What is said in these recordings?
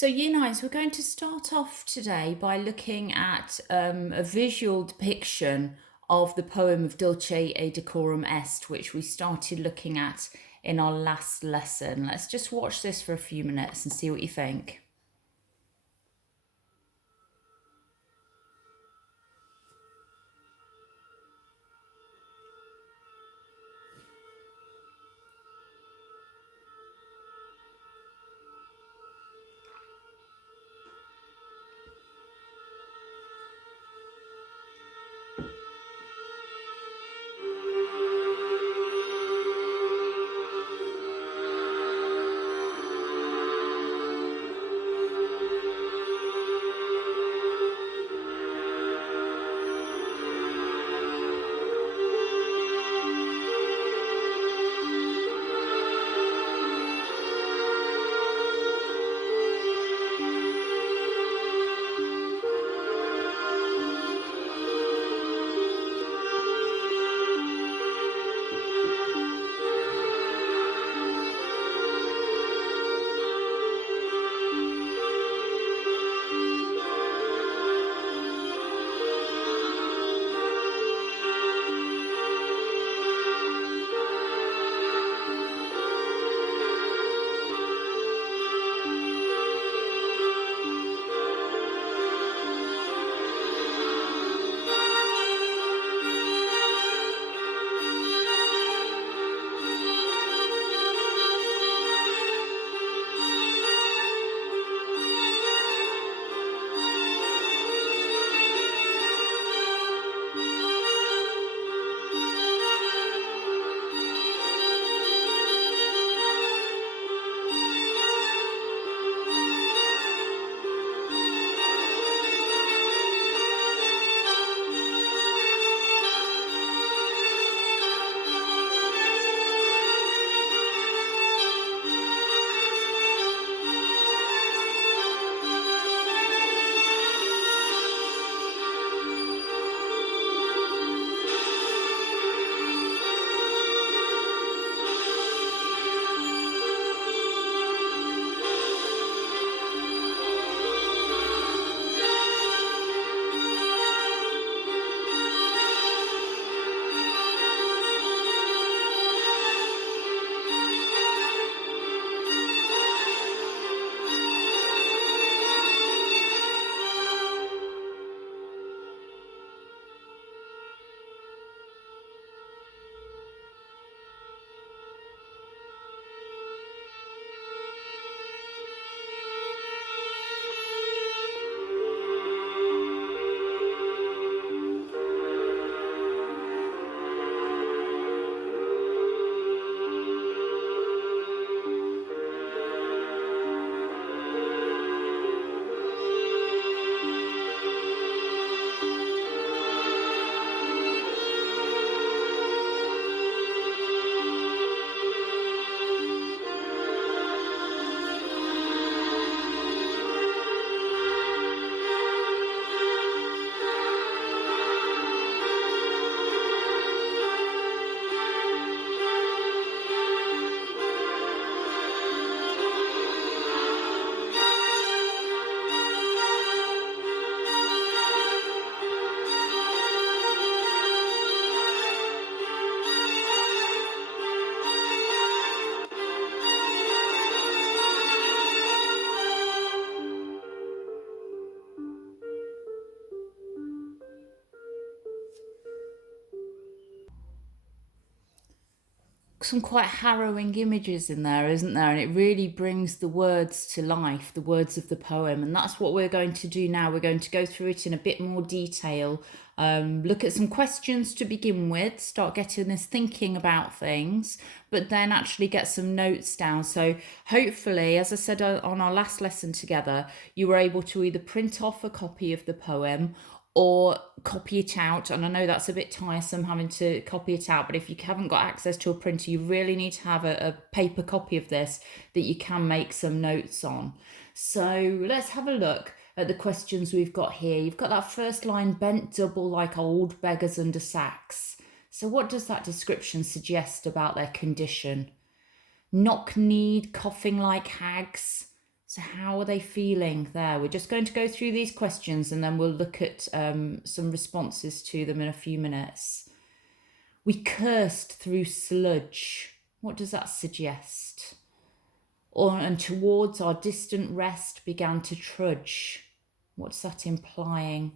So, year nines, we're going to start off today by looking at a visual depiction of the poem of Dulce E Decorum Est, which we started looking at in our last lesson. Let's just watch this for a few minutes and see what you think. Some quite harrowing images in there, isn't there? And it really brings the words to life, the words of the poem. And that's what we're going to do now. We're going to go through it in a bit more detail, look at some questions to begin with, start getting us thinking about things, but then actually get some notes down. So hopefully, as I said on our last lesson together, you were able to either print off a copy of the poem or copy it out. And I know that's a bit tiresome having to copy it out, but if you haven't got access to a printer, you really need to have a paper copy of this that you can make some notes on. So let's have a look at the questions we've got here. You've got that first line, bent double like old beggars under sacks. So what does that description suggest about their condition? Knock-kneed, coughing like hags. So how are they feeling there? We're just going to go through these questions and then we'll look at some responses to them in a few minutes. We cursed through sludge. What does that suggest? And towards our distant rest began to trudge. What's that implying?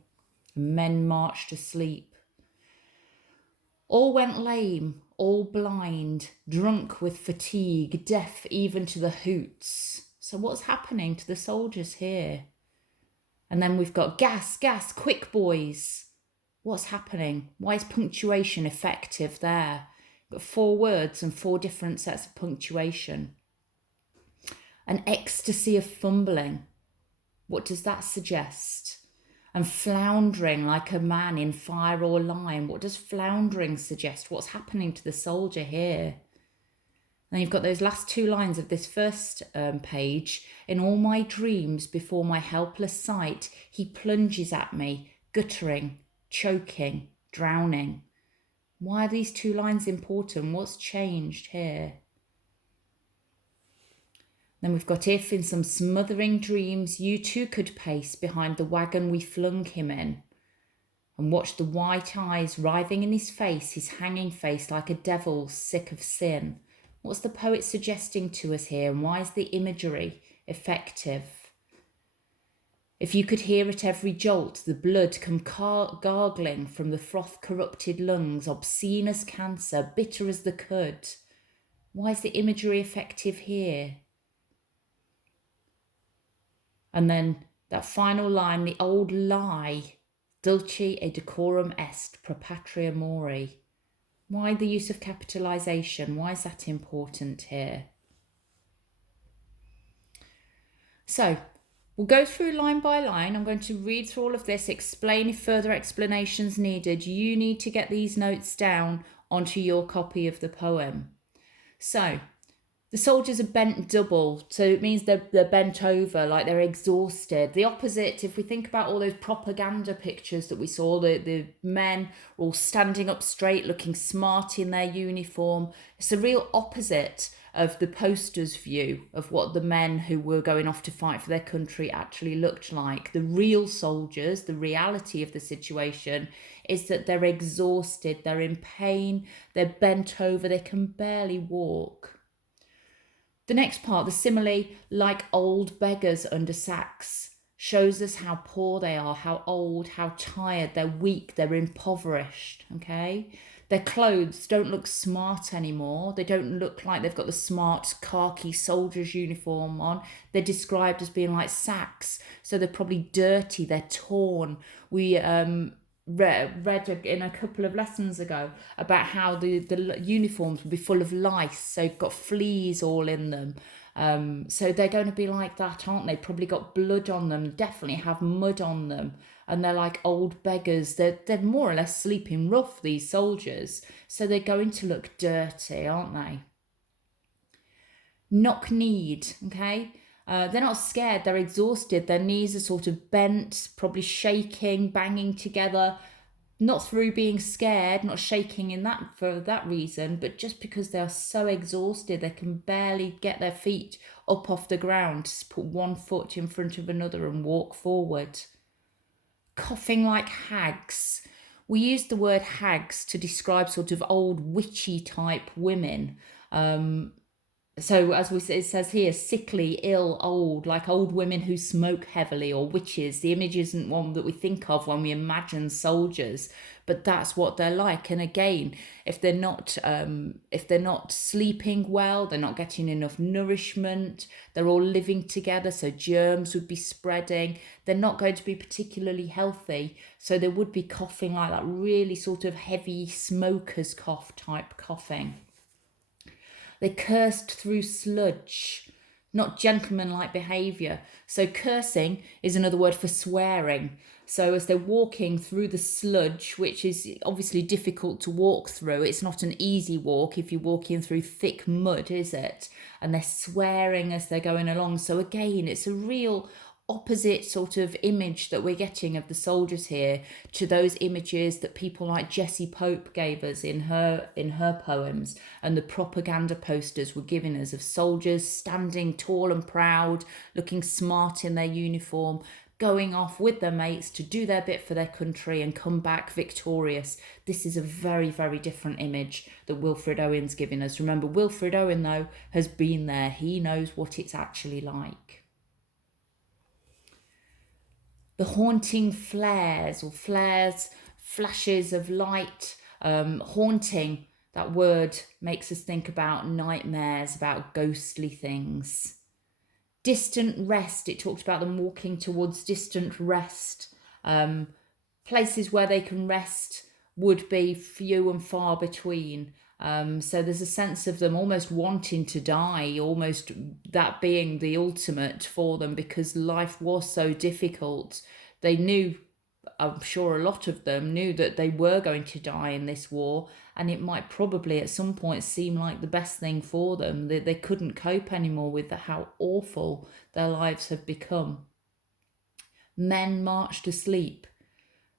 Men marched asleep. All went lame, all blind, drunk with fatigue, deaf even to the hoots. So what's happening to the soldiers here? And then we've got gas, gas, quick boys. What's happening? Why is punctuation effective there? We've got 4 words and 4 different sets of punctuation. An ecstasy of fumbling. What does that suggest? And floundering like a man in fire or lime. What does floundering suggest? What's happening to the soldier here? And you've got those last 2 lines of this first page. In all my dreams, before my helpless sight, he plunges at me, guttering, choking, drowning. Why are these 2 lines important? What's changed here? Then we've got if in some smothering dreams you too could pace behind the wagon we flung him in and watch the white eyes writhing in his face, his hanging face like a devil sick of sin. What's the poet suggesting to us here, and why is the imagery effective? If you could hear at every jolt the blood come gargling from the froth-corrupted lungs, obscene as cancer, bitter as the cud. Why is the imagery effective here? And then that final line, the old lie, Dulce et Decorum Est, pro patria mori. Why the use of capitalisation? Why is that important here? So we'll go through line by line. I'm going to read through all of this, explain if further explanations needed. You need to get these notes down onto your copy of the poem. So the soldiers are bent double, so it means they're bent over, like they're exhausted. The opposite, if we think about all those propaganda pictures that we saw, the men were all standing up straight, looking smart in their uniform. It's the real opposite of the poster's view of what the men who were going off to fight for their country actually looked like. The real soldiers, the reality of the situation is that they're exhausted, they're in pain, they're bent over, they can barely walk. The next part, the simile, like old beggars under sacks, shows us how poor they are, how old, how tired, they're weak, they're impoverished, okay? Their clothes don't look smart anymore. They don't look like they've got the smart khaki soldier's uniform on. They're described as being like sacks, so they're probably dirty, they're torn. We read in a couple of lessons ago about how the uniforms would be full of lice, so you've got fleas all in them. So they're going to be like that, aren't they? Probably got blood on them, definitely have mud on them, and they're like old beggars. They're more or less sleeping rough, these soldiers, so they're going to look dirty, aren't they? Knock-kneed, okay? They're not scared, they're exhausted, their knees are sort of bent, probably shaking, banging together, not through being scared, not shaking for that reason, but just because they are so exhausted, they can barely get their feet up off the ground, just put one foot in front of another and walk forward. Coughing like hags. We use the word hags to describe sort of old witchy type women. So as it says here, sickly, ill, old, like old women who smoke heavily, or witches. The image isn't one that we think of when we imagine soldiers, but that's what they're like. And again, if they're not sleeping well, they're not getting enough nourishment, they're all living together, so germs would be spreading. They're not going to be particularly healthy, so they would be coughing like that really sort of heavy smoker's cough type coughing. They cursed through sludge, not gentlemanlike behaviour. So cursing is another word for swearing. So as they're walking through the sludge, which is obviously difficult to walk through, it's not an easy walk if you're walking through thick mud, is it? And they're swearing as they're going along. So again, it's a real opposite sort of image that we're getting of the soldiers here to those images that people like Jessie Pope gave us in her poems, and the propaganda posters were giving us of soldiers standing tall and proud, looking smart in their uniform, going off with their mates to do their bit for their country and come back victorious. This is a very, very different image that Wilfred Owen's giving us. Remember, Wilfred Owen, though, has been there. He knows what it's actually like. The haunting flares, flashes of light, haunting, that word makes us think about nightmares, about ghostly things. Distant rest, it talks about them walking towards distant rest. Places where they can rest would be few and far between. So there's a sense of them almost wanting to die, almost that being the ultimate for them, because life was so difficult. They knew, I'm sure a lot of them knew, that they were going to die in this war, and it might probably at some point seem like the best thing for them, that they couldn't cope anymore with how awful their lives have become. Men marched asleep.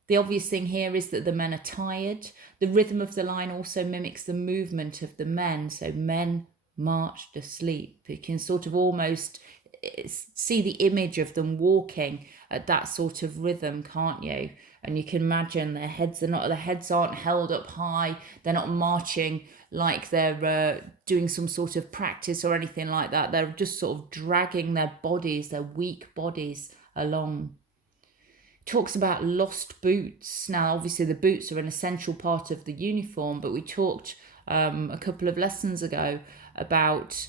The obvious thing here is that the men are tired. The rhythm of the line also mimics the movement of the men. So men marched asleep. You can sort of almost see the image of them walking at that sort of rhythm, can't you? And you can imagine their heads aren't held up high. They're not marching like they're doing some sort of practice or anything like that. They're just sort of dragging their bodies, their weak bodies, along. Talks about lost boots. Now, obviously, the boots are an essential part of the uniform, but we talked a couple of lessons ago about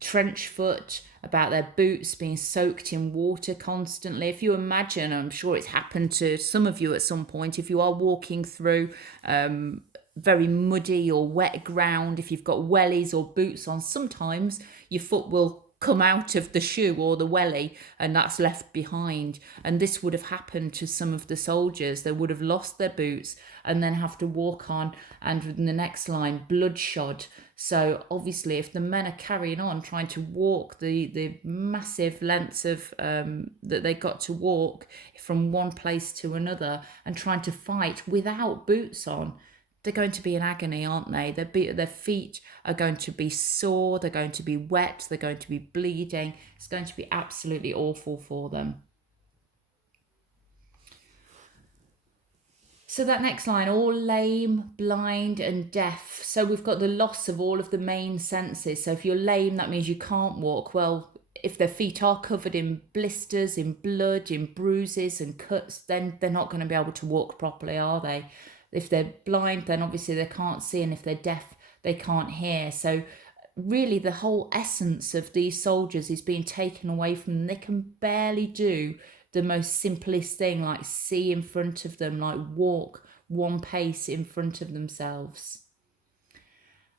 trench foot, about their boots being soaked in water constantly. If you imagine, I'm sure it's happened to some of you at some point, if you are walking through very muddy or wet ground, if you've got wellies or boots on, sometimes your foot will come out of the shoe or the welly, and that's left behind. And this would have happened to some of the soldiers. They would have lost their boots and then have to walk on, and in the next line, bloodshod. So obviously, if the men are carrying on trying to walk the massive lengths of that they got to walk from one place to another and trying to fight without boots on, they're going to be in agony, aren't they? Their feet are going to be sore, they're going to be wet, they're going to be bleeding. It's going to be absolutely awful for them. So that next line, all lame, blind and deaf. So we've got the loss of all of the main senses. So if you're lame, that means you can't walk. Well, if their feet are covered in blisters, in blood, in bruises and cuts, then they're not going to be able to walk properly, are they? If they're blind, then obviously they can't see, and if they're deaf, they can't hear. So really the whole essence of these soldiers is being taken away from them. They can barely do the most simplest thing, like see in front of them, like walk one pace in front of themselves.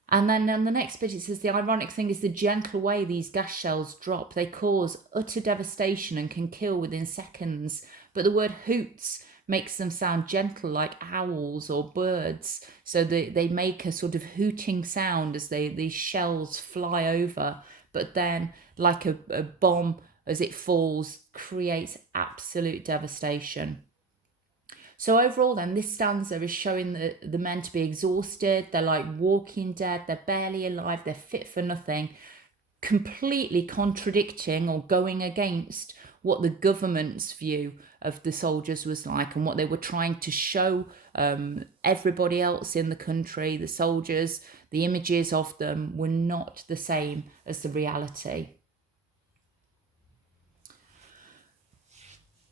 And then on the next bit, it says the ironic thing is the gentle way these gas shells drop. They cause utter devastation and can kill within seconds. But the word hoots makes them sound gentle, like owls or birds. So they make a sort of hooting sound as these shells fly over. But then, like a bomb, as it falls, creates absolute devastation. So overall then, this stanza is showing the men to be exhausted. They're like walking dead. They're barely alive. They're fit for nothing. Completely contradicting or going against what the government's view of the soldiers was like and what they were trying to show everybody else in the country. The soldiers, the images of them were not the same as the reality.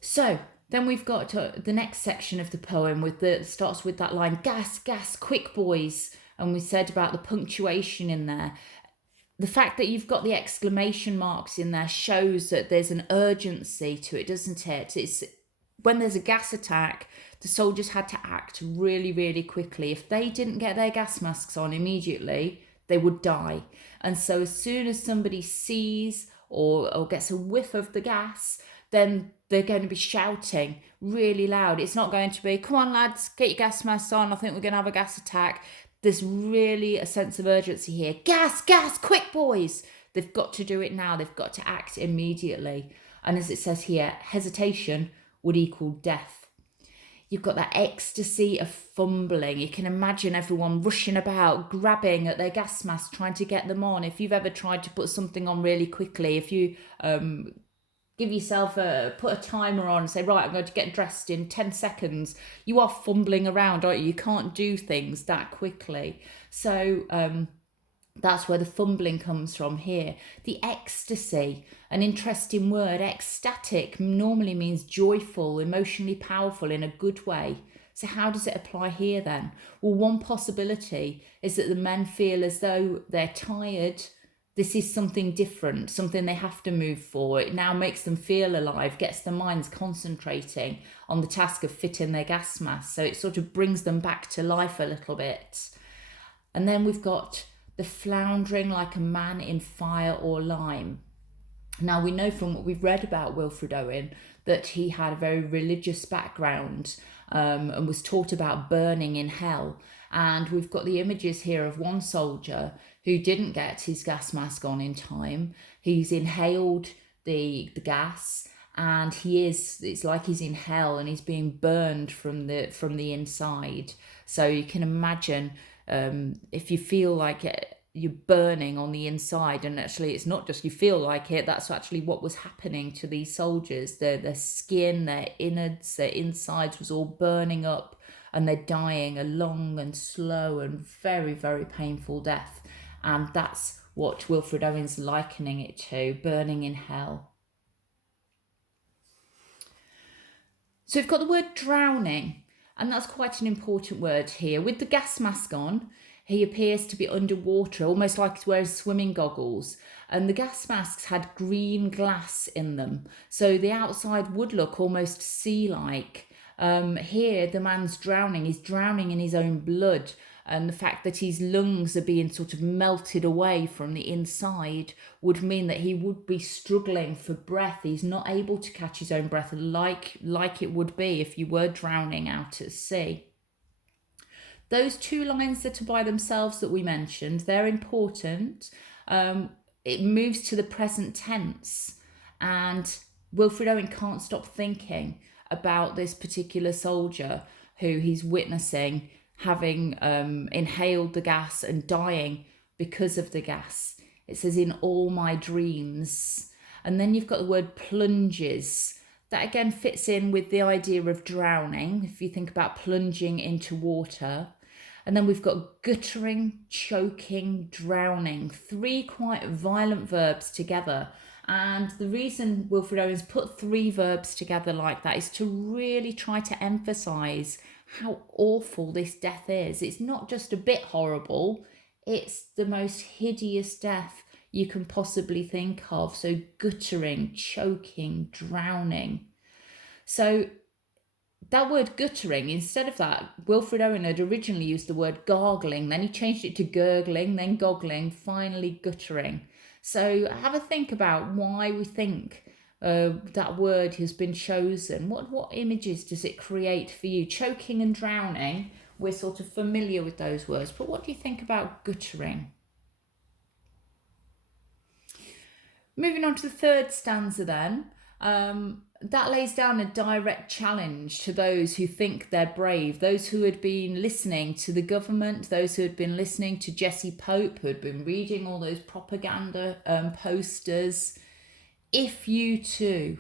So then we've got the next section of the poem starts with that line, gas, gas, quick boys. And we said about the punctuation in there. The fact that you've got the exclamation marks in there shows that there's an urgency to it, doesn't it? It's when there's a gas attack, the soldiers had to act really, really quickly. If they didn't get their gas masks on immediately, they would die. And so as soon as somebody sees or gets a whiff of the gas, then they're going to be shouting really loud. It's not going to be, come on lads, get your gas masks on, I think we're going to have a gas attack. There's really a sense of urgency here. Gas, gas, quick boys. They've got to do it now. They've got to act immediately. And as it says here, hesitation would equal death. You've got that ecstasy of fumbling. You can imagine everyone rushing about, grabbing at their gas masks, trying to get them on. If you've ever tried to put something on really quickly, if you give yourself put a timer on and say, right, I'm going to get dressed in 10 seconds, you are fumbling around, aren't you? You can't do things that quickly. So that's where the fumbling comes from here. The ecstasy, an interesting word. Ecstatic normally means joyful, emotionally powerful in a good way. So how does it apply here then? Well, one possibility is that the men feel as though they're tired. This is something different, something they have to move for. It now makes them feel alive, gets their minds concentrating on the task of fitting their gas mask. So it sort of brings them back to life a little bit. And then we've got the floundering like a man in fire or lime. Now, we know from what we've read about Wilfred Owen that he had a very religious background and was taught about burning in hell. And we've got the images here of one soldier who didn't get his gas mask on in time. He's inhaled the gas, and it's like he's in hell and he's being burned from the inside. So you can imagine if you feel like you're burning on the inside, and actually it's not just you feel like it, that's actually what was happening to these soldiers. Their skin, their innards, their insides was all burning up, and they're dying a long and slow and very, very painful death. And that's what Wilfred Owen's likening it to, burning in hell. So we've got the word drowning, and that's quite an important word here. With the gas mask on, he appears to be underwater, almost like he's wearing swimming goggles. And the gas masks had green glass in them, so the outside would look almost sea-like. Here, the man's drowning. He's drowning in his own blood. And the fact that his lungs are being sort of melted away from the inside would mean that he would be struggling for breath. He's not able to catch his own breath like it would be if you were drowning out at sea. Those two lines that are by themselves that we mentioned, they're important. It moves to the present tense, and Wilfred Owen can't stop thinking about this particular soldier who he's witnessing having inhaled the gas and dying because of the gas. It says, in all my dreams. And then you've got the word plunges. That again fits in with the idea of drowning, if you think about plunging into water. And then we've got guttering, choking, drowning. Three quite violent verbs together. And the reason Wilfred Owen's put three verbs together like that is to really try to emphasise how awful this death is. It's not just a bit horrible, it's the most hideous death you can possibly think of. So guttering, choking, drowning. So that word guttering, instead of that, Wilfred Owen had originally used the word gargling, then he changed it to gurgling, then goggling, finally guttering. So have a think about why we think that word has been chosen. What images does it create for you? Choking and drowning, we're sort of familiar with those words, but what do you think about guttering? Moving on to the third stanza then. That lays down a direct challenge to those who think they're brave, those who had been listening to the government, those who had been listening to Jesse Pope, who had been reading all those propaganda posters. If you too.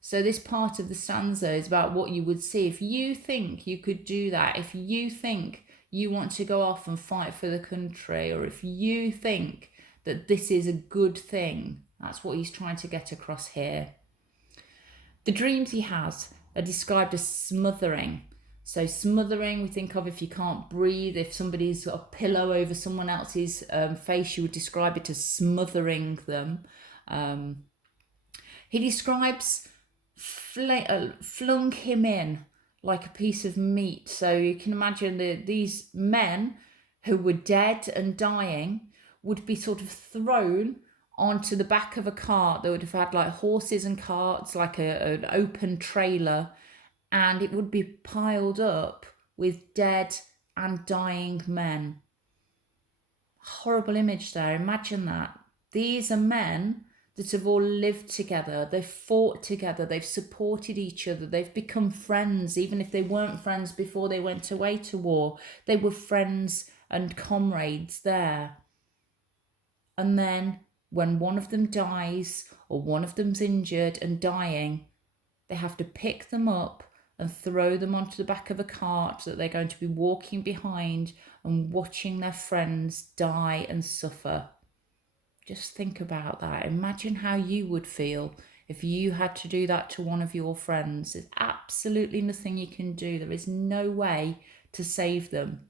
So this part of the stanza is about what you would see. If you think you could do that, if you think you want to go off and fight for the country, or if you think that this is a good thing, that's what he's trying to get across here. The dreams he has are described as smothering. So smothering, we think of if you can't breathe, if somebody's got a pillow over someone else's face, you would describe it as smothering them. He describes flung him in like a piece of meat. So you can imagine that these men who were dead and dying would be sort of thrown onto the back of a cart. They would have had like horses and carts, like an open trailer, and it would be piled up with dead and dying men. Horrible image there. Imagine that. These are men that have all lived together, they've fought together, they've supported each other, they've become friends, even if they weren't friends before they went away to war. They were friends and comrades there. And then when one of them dies or one of them's injured and dying, they have to pick them up and throw them onto the back of a cart that they're going to be walking behind and watching their friends die and suffer. Just think about that. Imagine how you would feel if you had to do that to one of your friends. There's absolutely nothing you can do. There is no way to save them.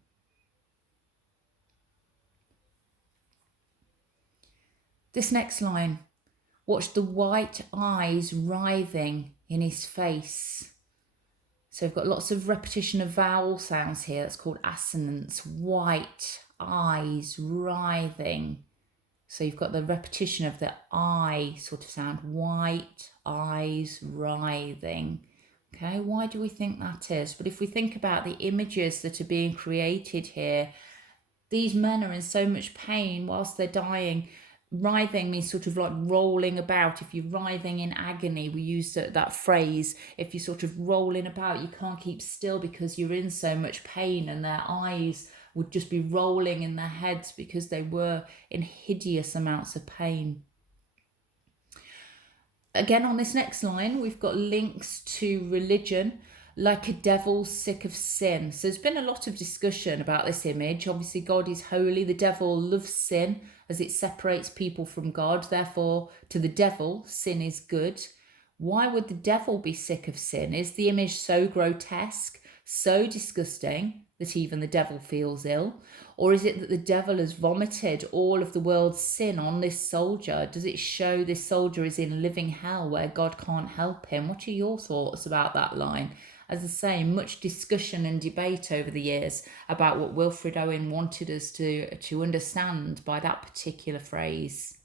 This next line, watch the white eyes writhing in his face. So we've got lots of repetition of vowel sounds here. That's called assonance. White eyes writhing. So you've got the repetition of the I sort of sound. White eyes writhing. Okay, why do we think that is? But if we think about the images that are being created here, these men are in so much pain whilst they're dying. Writhing means sort of like rolling about. If you're writhing in agony, we use that phrase. If you're sort of rolling about, you can't keep still because you're in so much pain, and their eyes would just be rolling in their heads because they were in hideous amounts of pain. Again, on this next line, we've got links to religion, like a devil sick of sin. So there's been a lot of discussion about this image. Obviously, God is holy. The devil loves sin as it separates people from God. Therefore, to the devil, sin is good. Why would the devil be sick of sin? Is the image so grotesque, so disgusting that even the devil feels ill? Or is it that the devil has vomited all of the world's sin on this soldier? Does it show this soldier is in living hell where God can't help him? What are your thoughts about that line? As I say, much discussion and debate over the years about what Wilfred Owen wanted us to understand by that particular phrase.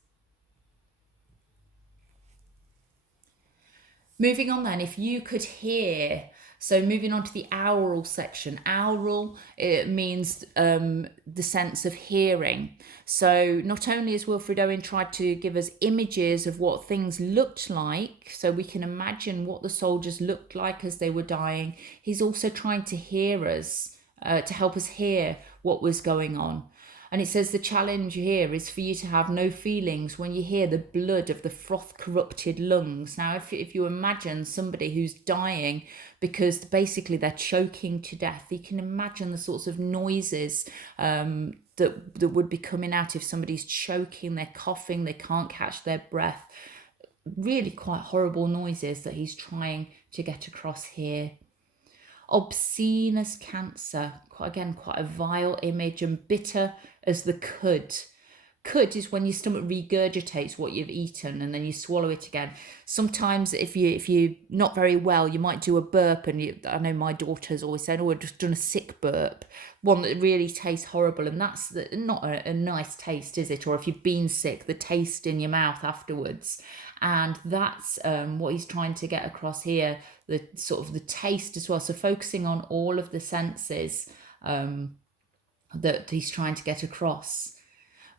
Moving on then, if you could hear, so moving on to the aural section. Aural, it means the sense of hearing. So not only has Wilfred Owen tried to give us images of what things looked like, so we can imagine what the soldiers looked like as they were dying, he's also trying to hear us, to help us hear what was going on. And it says the challenge here is for you to have no feelings when you hear the blood of the froth-corrupted lungs. Now, if you imagine somebody who's dying because basically they're choking to death, you can imagine the sorts of noises that would be coming out if somebody's choking, they're coughing, they can't catch their breath. Really quite horrible noises that he's trying to get across here. Obscene as cancer, quite a vile image, and bitter as the cud. Cud is when your stomach regurgitates what you've eaten and then you swallow it again. Sometimes if you're not very well, you might do a burp, and I know my daughter's always said, "Oh, I've just done a sick burp," one that really tastes horrible, and that's not a nice taste, is it? Or if you've been sick, the taste in your mouth afterwards. And that's what he's trying to get across here, the sort of the taste as well. So focusing on all of the senses that he's trying to get across.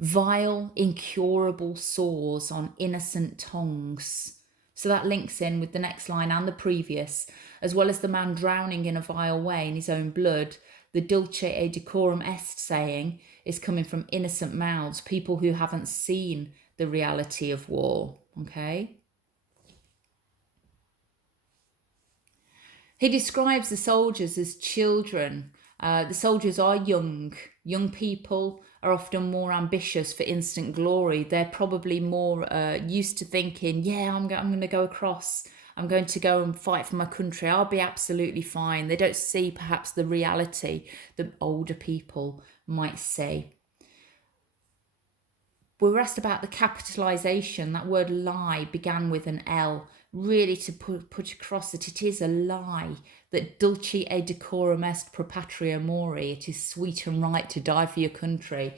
Vile, incurable sores on innocent tongues. So that links in with the next line and the previous, as well as the man drowning in a vile way in his own blood. The Dulce Et Decorum Est saying is coming from innocent mouths, people who haven't seen the reality of war. Okay. He describes the soldiers as children. The soldiers are young. Young people are often more ambitious for instant glory. They're probably more used to thinking, yeah, I'm going to go across. I'm going to go and fight for my country. I'll be absolutely fine. They don't see perhaps the reality that older people might see. We were asked about the capitalisation. That word lie began with an L, really to put across that it is a lie, that dulce et decorum est pro patria mori, it is sweet and right to die for your country.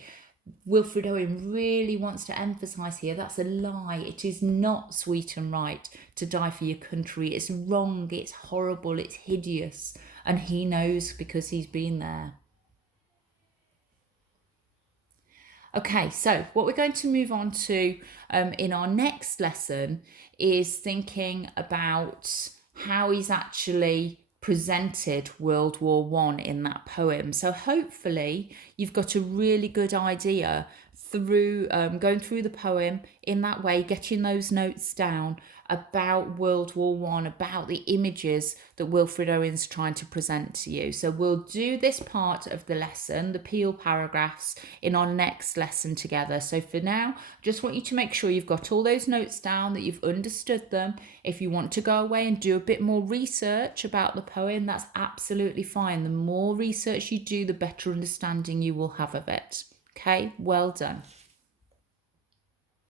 Wilfred Owen really wants to emphasise here that's a lie. It is not sweet and right to die for your country. It's wrong, it's horrible, it's hideous, and he knows because he's been there. Okay, so what we're going to move on to in our next lesson is thinking about how he's actually presented World War One in that poem. So hopefully you've got a really good idea through going through the poem in that way, getting those notes down about World War One, about the images that Wilfred Owen's trying to present to you. So we'll do this part of the lesson, the Peel paragraphs, in our next lesson together. So for now, just want you to make sure you've got all those notes down, that you've understood them. If you want to go away and do a bit more research about the poem, that's absolutely fine. The more research you do, the better understanding you will have of it. Okay, well done.